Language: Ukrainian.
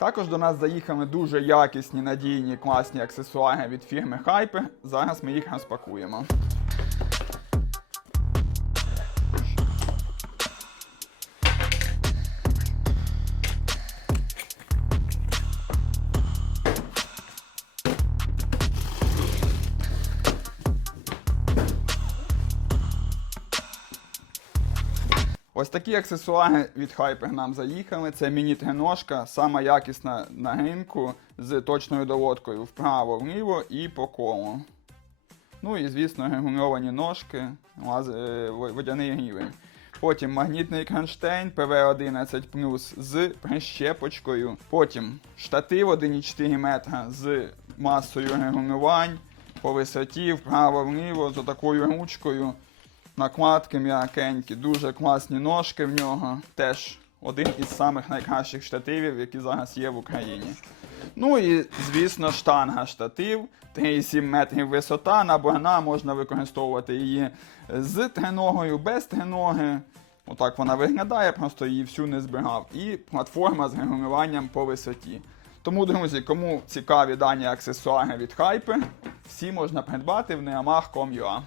Також до нас заїхали дуже якісні, надійні, класні аксесуари від фірми Hyper. Зараз ми їх розпакуємо. Ось такі аксесуари від Hyper нам заїхали. Це міні-треножка, сама якісна на ринку з точною доводкою вправо-вліво і по колу. Ну і, звісно, регульовані ножки, е, водяний рівень. Потім магнітний кронштейн PV11 з прищепочкою. Потім штатив 1,4 метра з масою регулювань по висоті вправо-вліво з такою ручкою. Накладки м'якенькі, дуже класні ножки в нього. Теж один із самих найкращих штативів, які зараз є в Україні. Ну і, звісно, штанга штатив, 3,7 метрів висота, наборна, можна використовувати її з триногою, без триноги. Отак вона виглядає, просто її всю не збирав. І платформа з регулюванням по висоті. Тому, друзі, кому цікаві дані аксесуари від Hyper, всі можна придбати в neamag.com.ua.